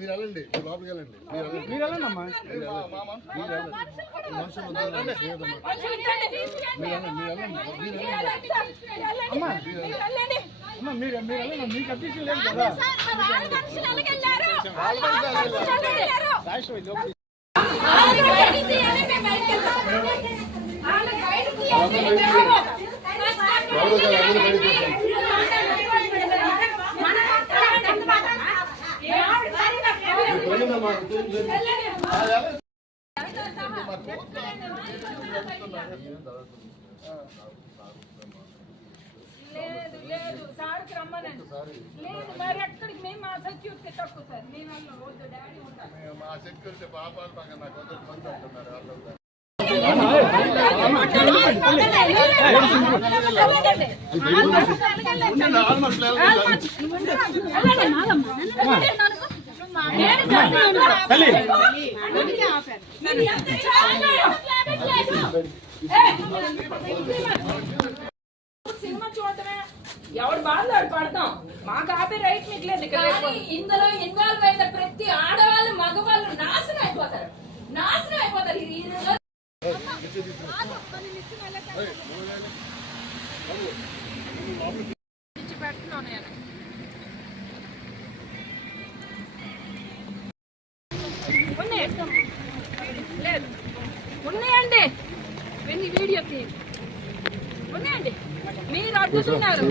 మీరు వెళ్ళండి, లోపలికి వెళ్ళండి, మీరు వెళ్ళండి అమ్మా. అమ్మా మీరు వెళ్ళండి, మీకు అభ్యర్థి లేదు కదా. లేదు లేదు సార్కి రమ్మనండి. లేదు మరి ఎక్కడికి మేము మా సెక్యూరిటీ తక్కువ సార్. మేము వద్దు డాడీ ఉంటారు. మా సెక్యూరిటీ బాబాలు బాగా నాకు వద్దు మంది అంటున్నారు. సినిమా చూడటమే ఎవరు బాధలు ఆడు పడతాం. మాకు ఆపే రైట్ మీకు లేదు. ఇందులో ఇన్వాల్వ్ అయిన ప్రతి ఆడవాళ్ళు మగవాళ్ళు నాశనం అయిపోతారు. లేదు ఉన్నాయండి, ఎన్ని వీడియో ఉన్నాయండి. మీరు అడ్డుతున్నారు.